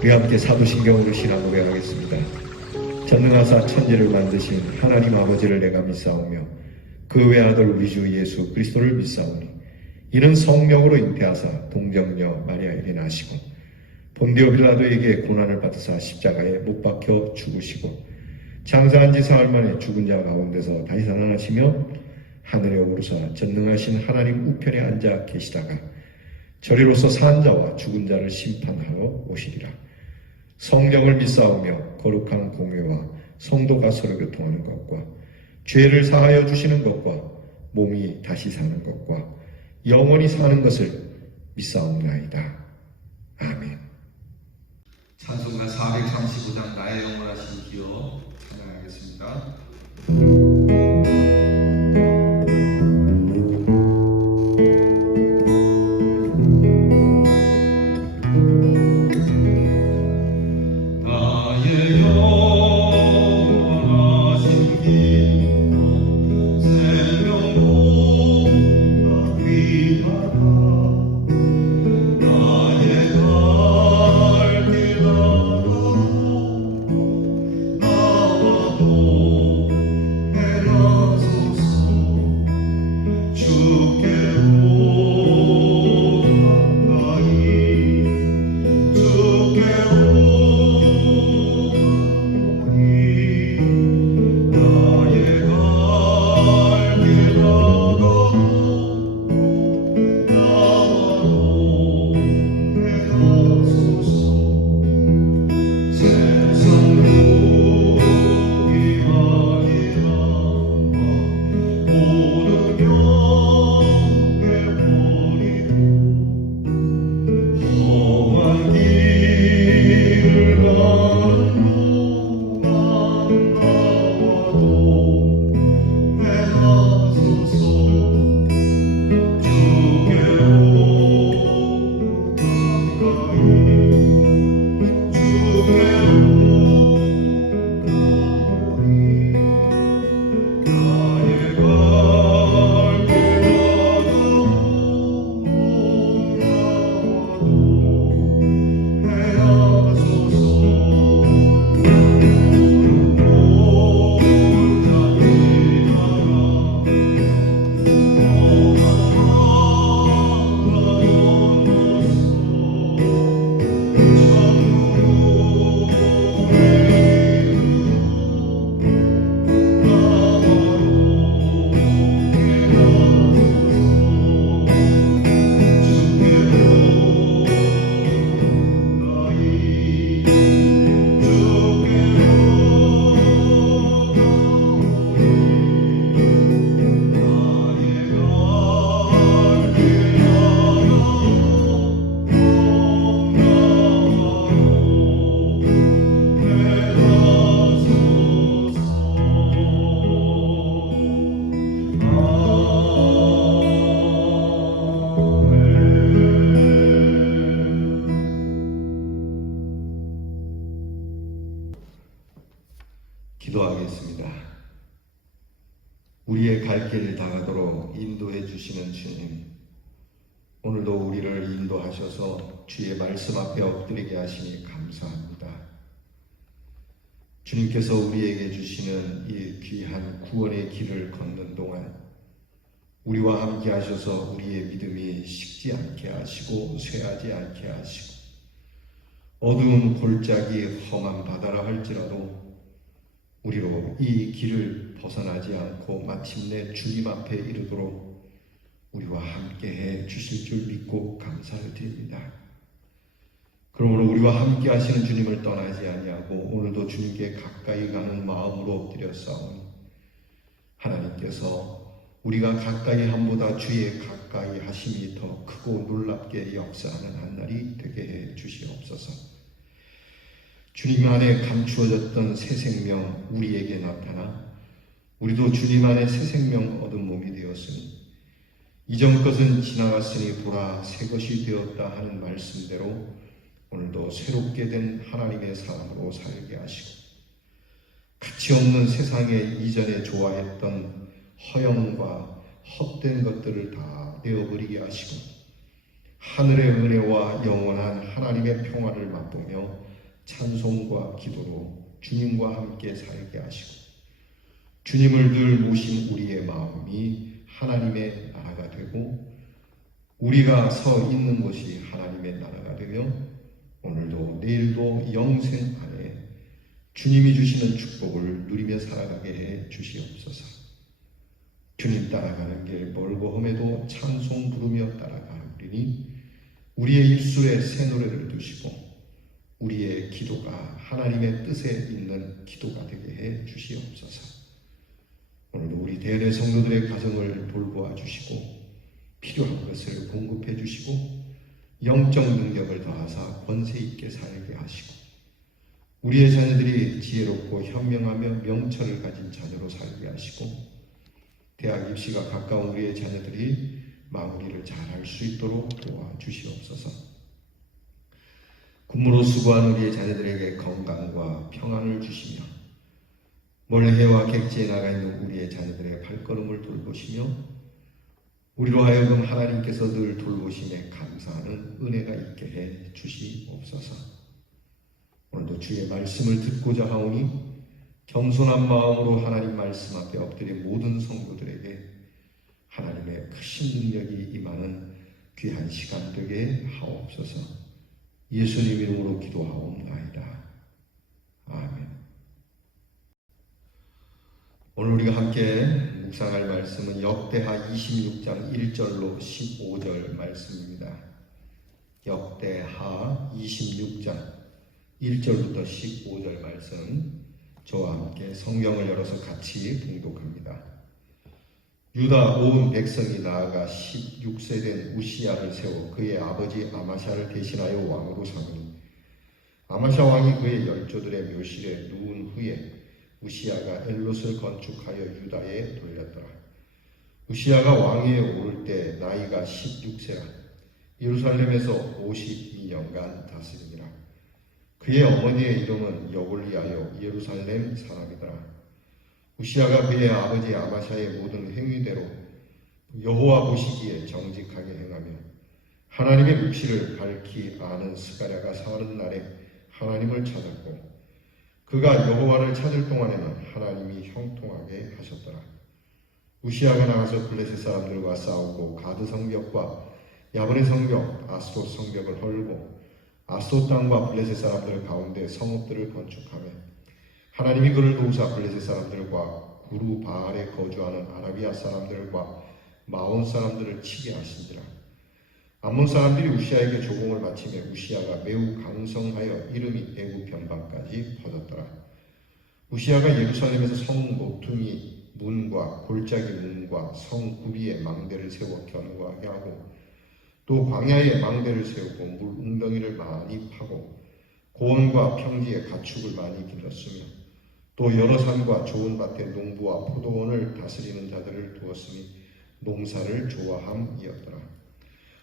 우리 함께 사도신경으로 신앙 고백하겠습니다. 전능하사 천지를 만드신 하나님 아버지를 내가 믿사오며 그 외아들 우리 주 예수 그리스도를 믿사오니 이는 성령으로 잉태하사 동정녀 마리아에게 나시고 본디오 빌라도에게 고난을 받으사 십자가에 못 박혀 죽으시고 장사한 지 사흘 만에 죽은 자 가운데서 다시 살아나시며 하늘에 오르사 전능하신 하나님 우편에 앉아 계시다가 저리로서 산 자와 죽은 자를 심판하러 오시리라. 성령을 믿사오며 거룩한 공회와 성도가 서로 교통하는 것과 죄를 사하여 주시는 것과 몸이 다시 사는 것과 영원히 사는 것을 믿사옵나이다. 아멘. 찬송가 435장 나의 영원하신 기여 찬양하겠습니다. 기도하겠습니다. 우리의 갈 길을 다가도록 인도해 주시는 주님, 오늘도 우리를 인도하셔서 주의 말씀 앞에 엎드리게 하시니 감사합니다. 주님께서 우리에게 주시는 이 귀한 구원의 길을 걷는 동안 우리와 함께 하셔서 우리의 믿음이 식지 않게 하시고 쇠하지 않게 하시고 어두운 골짜기 험한 바다라 할지라도 우리로 이 길을 벗어나지 않고 마침내 주님 앞에 이르도록 우리와 함께해 주실 줄 믿고 감사를 드립니다. 그러므로 우리와 함께 하시는 주님을 떠나지 아니하고 오늘도 주님께 가까이 가는 마음으로 엎드렸사오니 하나님께서 우리가 가까이 함보다 주의 가까이 하심이 더 크고 놀랍게 역사하는 한날이 되게 해 주시옵소서. 주님 안에 감추어졌던 새 생명 우리에게 나타나 우리도 주님 안에 새 생명 얻은 몸이 되었으니 이전 것은 지나갔으니 보라 새 것이 되었다 하는 말씀대로 오늘도 새롭게 된 하나님의 사람으로 살게 하시고 가치 없는 세상에 이전에 좋아했던 허영과 헛된 것들을 다 내어버리게 하시고 하늘의 은혜와 영원한 하나님의 평화를 맛보며 찬송과 기도로 주님과 함께 살게 하시고 주님을 늘 모신 우리의 마음이 하나님의 나라가 되고 우리가 서 있는 곳이 하나님의 나라가 되며 오늘도 내일도 영생 안에 주님이 주시는 축복을 누리며 살아가게 해 주시옵소서. 주님 따라가는 길 멀고 험해도 찬송 부르며 따라가리니 우리의 입술에 새 노래를 두시고 우리의 기도가 하나님의 뜻에 있는 기도가 되게 해 주시옵소서. 오늘도 우리 대례 성도들의 가정을 돌보아 주시고 필요한 것을 공급해 주시고 영적 능력을 더하사 권세 있게 살게 하시고 우리의 자녀들이 지혜롭고 현명하며 명철을 가진 자녀로 살게 하시고 대학 입시가 가까운 우리의 자녀들이 마무리를 잘할 수 있도록 도와주시옵소서. 군무로 수고한 우리의 자녀들에게 건강과 평안을 주시며 멀해와 객지에 나가 있는 우리의 자녀들의 발걸음을 돌보시며 우리로 하여금 하나님께서 늘 돌보심에 감사하는 은혜가 있게 해 주시옵소서. 오늘도 주의 말씀을 듣고자 하오니 겸손한 마음으로 하나님 말씀 앞에 엎드린 모든 성도들에게 하나님의 크신 능력이 임하는 귀한 시간 되게 하옵소서. 예수님 이름으로 기도하옵나이다. 아멘. 오늘 우리가 함께 묵상할 말씀은 역대하 26장 1절로 15절 말씀입니다. 역대하 26장 1절부터 15절 말씀 저와 함께 성경을 열어서 같이 봉독합니다. 유다 온 백성이 나아가 16세 된 우시야를 세워 그의 아버지 아마샤를 대신하여 왕으로 삼으니 아마샤 왕이 그의 열조들의 묘실에 누운 후에 우시야가 엘롯을 건축하여 유다에 돌렸더라. 우시야가 왕위에 오를 때 나이가 16세라 예루살렘에서 52년간 다스리니라. 그의 어머니의 이름은 여골리하여 예루살렘 사람이더라. 우시야가 그의 아버지 아마샤의 모든 행위대로 여호와 보시기에 정직하게 행하며 하나님의 묵시를 밝히 아는 스가랴가 사는 날에 하나님을 찾았고 그가 여호와를 찾을 동안에는 하나님이 형통하게 하셨더라. 우시야가 나가서 블레셋 사람들과 싸우고 가드 성벽과 야브네 성벽, 아스돗 성벽을 헐고 아스돗 땅과 블레셋 사람들 가운데 성읍들을 건축하며 하나님이 그를 도우사 블레셋 사람들과 구루 바알에 거주하는 아라비아 사람들과 마온 사람들을 치게 하신지라. 암몬 사람들이 우시야에게 조공을 바치며 우시야가 매우 강성하여 이름이 애굽 변방까지 퍼졌더라. 우시야가 예루살렘에서 성 모퉁이 문과 골짜기 문과 성 구비에 망대를 세워 견고하게 하고 또 광야에 망대를 세우고 물 웅덩이를 많이 파고 고원과 평지에 가축을 많이 길렀으며 또 여러 산과 좋은 밭에 농부와 포도원을 다스리는 자들을 두었으니 농사를 좋아함이었더라.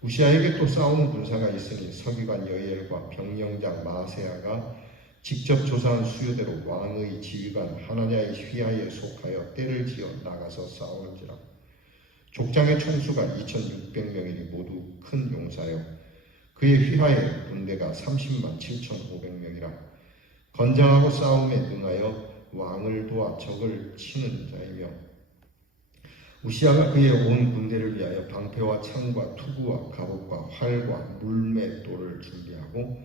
우시야에게 또 싸우는 군사가 있으니 서기관 여이엘과 병령장 마세야가 직접 조사한 수요대로 왕의 지휘관 하나냐의 휘하에 속하여 때를 지어 나가서 싸우는지라. 족장의 총수가 2600명이니 모두 큰 용사여 그의 휘하에 군대가 30만 7500명이라. 건장하고 싸움에 능하여 왕을 도와 적을 치는 자이며 우시야가 그의 온 군대를 위하여 방패와 창과 투구와 갑옷과 활과 물맷돌을 준비하고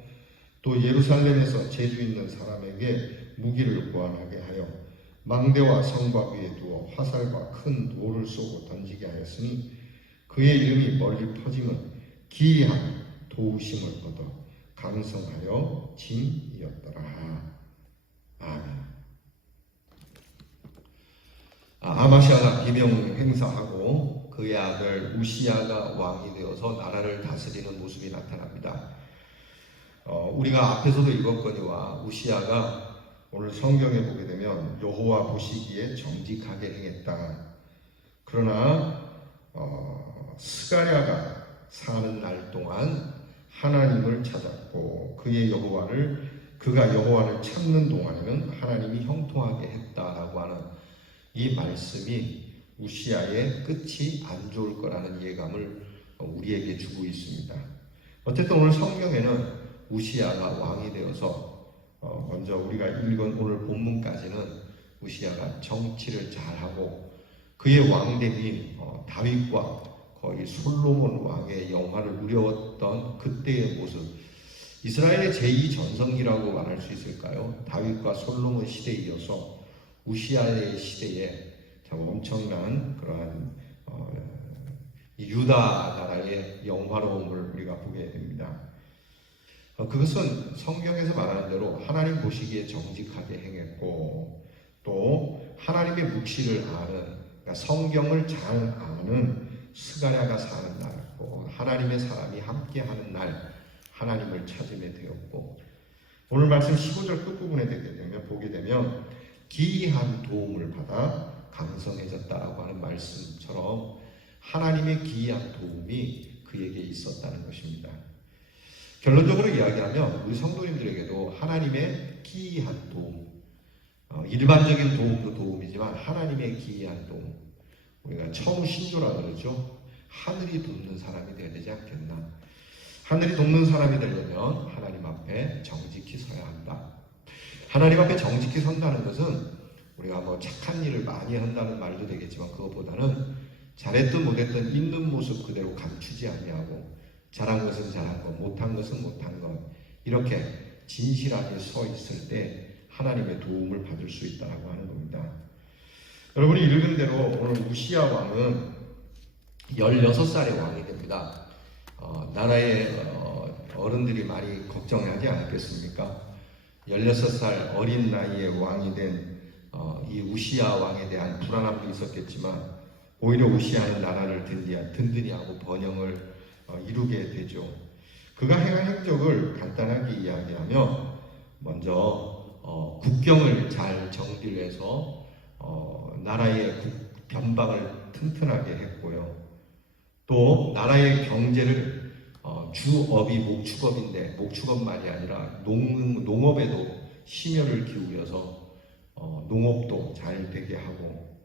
또 예루살렘에서 재주 있는 사람에게 무기를 보완하게 하여 망대와 성곽 위에 두어 화살과 큰 돌을 쏘고 던지게 하였으니 그의 이름이 멀리 퍼짐은 기이한 도우심을 얻어 강성하여 짐이었더라. 아멘. 아마샤가 비명 행사하고 그의 아들 우시야가 왕이 되어서 나라를 다스리는 모습이 나타납니다. 우리가 앞에서도 읽었거니와 우시야가 오늘 성경에 보게 되면 여호와 보시기에 정직하게 행했다. 그러나 스가랴가 사는 날 동안 하나님을 찾았고 그가 여호와를 찾는 동안에는 하나님이 형통하게 했다라고 하는 이 말씀이 우시야의 끝이 안 좋을 거라는 예감을 우리에게 주고 있습니다. 어쨌든 오늘 성경에는 우시야가 왕이 되어서 먼저 우리가 읽은 오늘 본문까지는 우시야가 정치를 잘하고 그의 왕됨이 다윗과 거의 솔로몬 왕의 영화를 누렸던 그때의 모습, 이스라엘의 제2전성기라고 말할 수 있을까요? 다윗과 솔로몬 시대에 이어서 우시야의 시대에 참 엄청난 그러한 이 유다 나라의 영화로움을 우리가 보게 됩니다. 그것은 성경에서 말하는 대로 하나님 보시기에 정직하게 행했고 또 하나님의 묵시를 아는, 그러니까 성경을 잘 아는 스가랴가 사는 날, 하나님의 사람이 함께하는 날 하나님을 찾으게 되었고, 오늘 말씀 15절 끝부분에 보게 되면 기이한 도움을 받아 강성해졌다라고 하는 말씀처럼 하나님의 기이한 도움이 그에게 있었다는 것입니다. 결론적으로 이야기하면 우리 성도님들에게도 하나님의 기이한 도움, 일반적인 도움도 도움이지만 하나님의 기이한 도움, 우리가 처우 신조라 그러죠. 하늘이 돕는 사람이 되어야 되지 않겠나. 하늘이 돕는 사람이 되려면 하나님 앞에 정직히 서야 한다. 하나님 앞에 정직히 선다는 것은 우리가 뭐 착한 일을 많이 한다는 말도 되겠지만 그것보다는 잘했든 못했든 있는 모습 그대로 감추지 아니하고 잘한 것은 잘한 것, 못한 것은 못한 것, 이렇게 진실하게 서 있을 때 하나님의 도움을 받을 수 있다고 하는 겁니다. 여러분이 읽은 대로 오늘 우시야 왕은 16살의 왕이 됩니다. 나라의 어른들이 많이 걱정하지 않았겠습니까? 16살 어린 나이에 왕이 된 이 우시야 왕에 대한 불안함도 있었겠지만 오히려 우시야는 나라를 든든히 하고 번영을 이루게 되죠. 그가 행한 행적을 간단하게 이야기하면 먼저 국경을 잘 정비를 해서 나라의 변방을 튼튼하게 했고요. 또 나라의 경제를 주업이 목축업인데 목축업만이 아니라 농업에도 심혈을 기울여서 농업도 잘 되게 하고,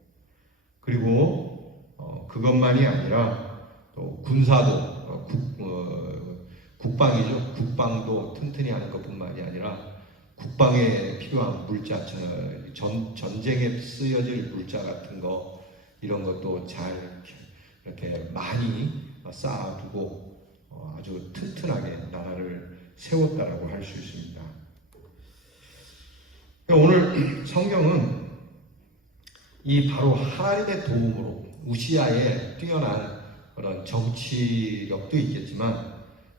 그리고 그것만이 아니라 또 군사도 국방이죠. 국방도 튼튼히 하는 것뿐만이 아니라 국방에 필요한 물자, 전쟁에 쓰여질 물자 같은 거 이런 것도 잘 이렇게 많이 쌓아두고 아주 튼튼하게 나라를 세웠다라고 할 수 있습니다. 오늘 성경은 이 바로 하나님의 도움으로 우시야의 뛰어난 그런 정치력도 있겠지만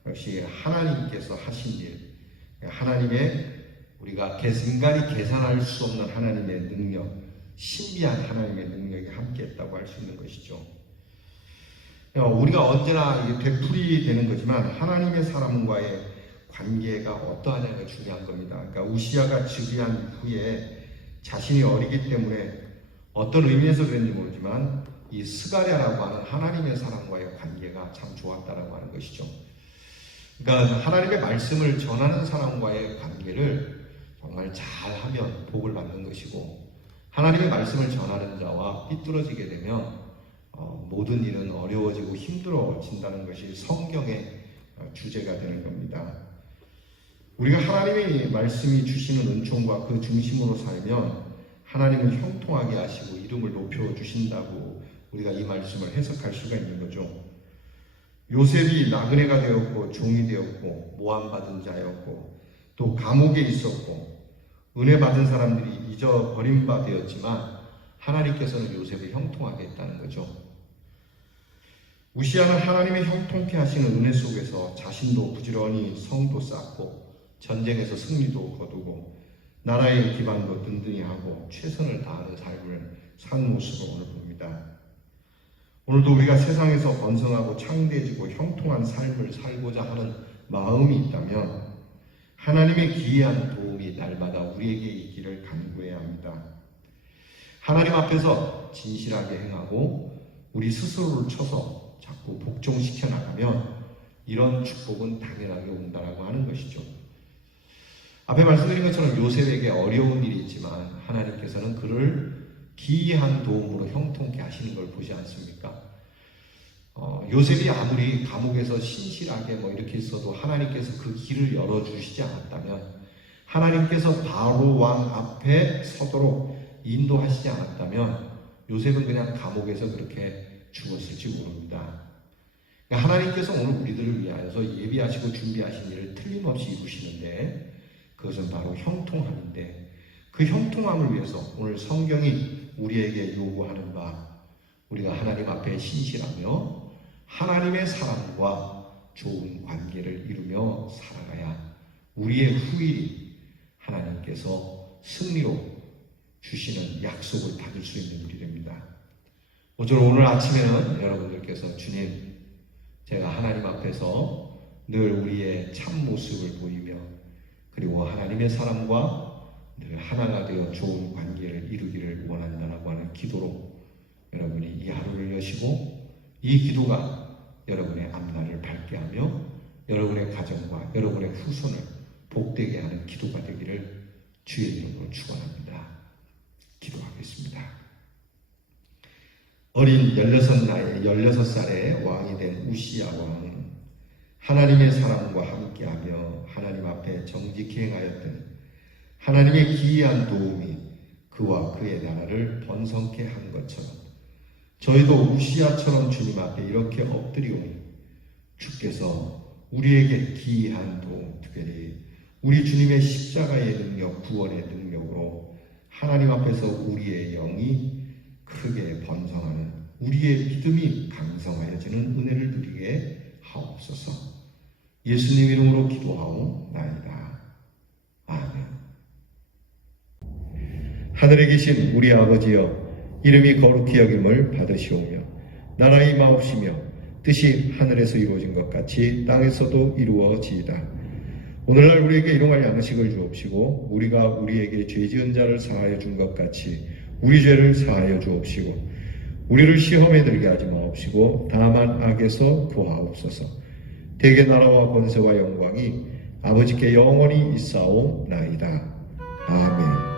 역시 하나님께서 하신 일, 하나님의 우리가 인간이 계산할 수 없는 하나님의 능력, 신비한 하나님의 능력이 함께했다고 할 수 있는 것이죠. 우리가 언제나 되풀이 되는 거지만 하나님의 사람과의 관계가 어떠하냐가 중요한 겁니다. 그러니까 우시야가 즉위한 후에 자신이 어리기 때문에 어떤 의미에서 그런지 모르지만 이 스가랴라고 하는 하나님의 사람과의 관계가 참 좋았다라고 하는 것이죠. 그러니까 하나님의 말씀을 전하는 사람과의 관계를 정말 잘하면 복을 받는 것이고, 하나님의 말씀을 전하는 자와 삐뚤어지게 되면 모든 일은 어려워지고 힘들어진다는 것이 성경의 주제가 되는 겁니다. 우리가 하나님의 말씀이 주시는 은총과 그 중심으로 살면 하나님은 형통하게 하시고 이름을 높여주신다고 우리가 이 말씀을 해석할 수가 있는 거죠. 요셉이 나그네가 되었고 종이 되었고 모함받은 자였고 또 감옥에 있었고 은혜 받은 사람들이 잊어버린 바 되었지만 하나님께서는 요셉을 형통하게 했다는 거죠. 우시야는 하나님의 형통케 하시는 은혜 속에서 자신도 부지런히 성도 쌓고 전쟁에서 승리도 거두고 나라의 기반도 든든히 하고 최선을 다하는 삶을 산 모습을 오늘 봅니다. 오늘도 우리가 세상에서 번성하고 창대해지고 형통한 삶을 살고자 하는 마음이 있다면 하나님의 기이한 도움이 날마다 우리에게 있기를 간구해야 합니다. 하나님 앞에서 진실하게 행하고 우리 스스로를 쳐서 자꾸 복종시켜 나가면 이런 축복은 당연하게 온다라고 하는 것이죠. 앞에 말씀드린 것처럼 요셉에게 어려운 일이 있지만 하나님께서는 그를 기이한 도움으로 형통케 하시는 걸 보지 않습니까? 요셉이 아무리 감옥에서 신실하게 이렇게 있어도 하나님께서 그 길을 열어주시지 않았다면, 하나님께서 바로 왕 앞에 서도록 인도하시지 않았다면 요셉은 그냥 감옥에서 그렇게 죽었을지 모릅니다. 하나님께서 오늘 우리들을 위하여서 예비하시고 준비하신 일을 틀림없이 이루시는데, 그것은 바로 형통함인데, 그 형통함을 위해서 오늘 성경이 우리에게 요구하는 바, 우리가 하나님 앞에 신실하며 하나님의 사랑과 좋은 관계를 이루며 살아가야 우리의 후일이 하나님께서 승리로 주시는 약속을 받을 수 있는 일이 됩니다. 모쪼록 오늘 아침에는 여러분들께서 주님, 제가 하나님 앞에서 늘 우리의 참 모습을 보이며 그리고 하나님의 사랑과 늘 하나가 되어 좋은 관계를 이루기를 원한다라고 하는 기도로 여러분이 이 하루를 여시고, 이 기도가 여러분의 앞날을 밝게 하며 여러분의 가정과 여러분의 후손을 복되게 하는 기도가 되기를 주의 이름으로 축원합니다. 기도하겠습니다. 어린 16살의 왕이 된 우시야 왕은 하나님의 사랑과 함께하며 하나님 앞에 정직히 행하였더니 하나님의 기이한 도움이 그와 그의 나라를 번성케 한 것처럼 저희도 우시야처럼 주님 앞에 이렇게 엎드리오니 주께서 우리에게 기이한 도움, 특별히 우리 주님의 십자가의 능력, 구원의 능력으로 하나님 앞에서 우리의 영이 크게 번성하는, 우리의 믿음이 강성하여지는 은혜를 누리게 하옵소서. 예수님 이름으로 기도하옵나이다. 아멘. 하늘에 계신 우리 아버지여, 이름이 거룩히 여김을 받으시오며 나라의 마옵시며 뜻이 하늘에서 이루어진 것 같이 땅에서도 이루어지이다. 오늘날 우리에게 일용할 양식을 주옵시고 우리가 우리에게 죄 지은 자를 사하여 준 것 같이 우리 죄를 사하여 주옵시고 우리를 시험에 들게 하지 마옵시고 다만 악에서 구하옵소서. 대개 나라와 권세와 영광이 아버지께 영원히 있사옵나이다. 아멘.